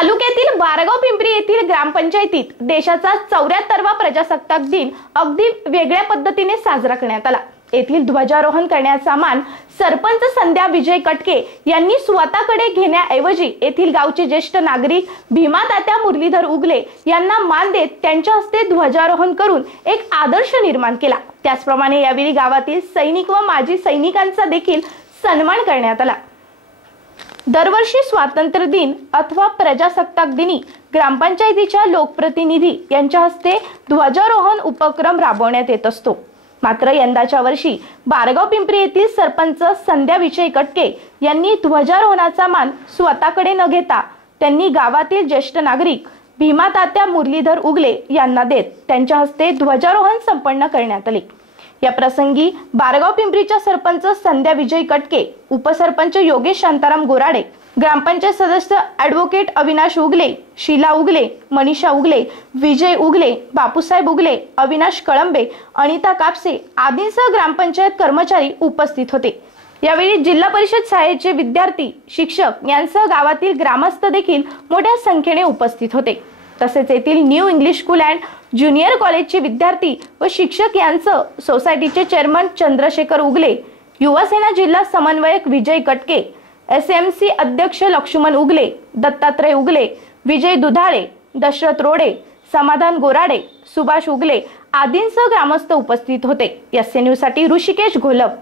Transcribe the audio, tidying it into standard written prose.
तालुक्यातील बारगाव पिंपरी येथील ग्रामपंचायतीत देशाचा 74वा प्रजासत्ताक दिन अगदी वेगळ्या पद्धतीने साजरा करण्यात आला। येथील ध्वजारोहण करण्याचा मान सरपंच संध्या विजय कटके यांनी स्वतःकडे घेण्याऐवजी येथील गावचे ज्येष्ठ नागरिक भीमा तात्या मुरलीधर उगले यांना मान देत त्यांच्या हस्ते ध्वजारोहण करून एक आदर्श निर्माण केला। त्याचप्रमाणे यावेळी गावातील सैनिक व माजी सैनिकांचा देखील सन्मान करण्यात आला। दरवर्षी स्वातंत्र्य दिन अथवा प्रजासत्ताक दिनी ग्रामपंचायतीच्या लोकप्रतिनिधी यांच्या हस्ते ध्वजारोहण उपक्रम राबवण्यात येत असतो। मात्र यंदाच्या वर्षी बारगाव पिंपरी येथील सरपंच संध्या विजय कटके यांनी ध्वजारोहणाचा मान स्वतःकडे न घेता त्यांनी गावातील ज्येष्ठ नागरिक भीमा तात्या मुरलीधर उगले यांना देत त्यांच्या हस्ते ध्वजारोहण संपन्न करण्यात आले। या प्रसंगी बारगाव पिंपरीच्या सरपंच संध्या विजय कटके, उपसरपंच योगेश शांताराम गोराडे, ग्रामपंचायत सदस्य ॲडव्होकेट अविनाश उगले, शीला उगले, मनीषा उगले, विजय उगले, बापूसाहेब उगले, अविनाश कळंबे, अनिता कापसे आदींसह ग्रामपंचायत कर्मचारी उपस्थित होते। यावेळी जिल्हा परिषद शाळेचे विद्यार्थी, शिक्षक यांसह गावातील ग्रामस्थ देखील मोठ्या संख्येने उपस्थित होते। तसेच येथील new English school and junior कॉलेजचे विद्यार्थी व शिक्षक यांचं सोसायटीचे चेअरमन चंद्रशेखर उगले, युवा सेना जिल्हा समन्वयक विजय कटके, SMC अध्यक्ष लक्ष्मण उगले, दत्तात्रय उगले, विजय दुधाळे, दशरथ रोडे, समाधान गोराडे, सुभाष उगले आदींसह ग्रामस्थ उपस्थित होते। SN न्यूज साठी ऋषिकेश घोलप।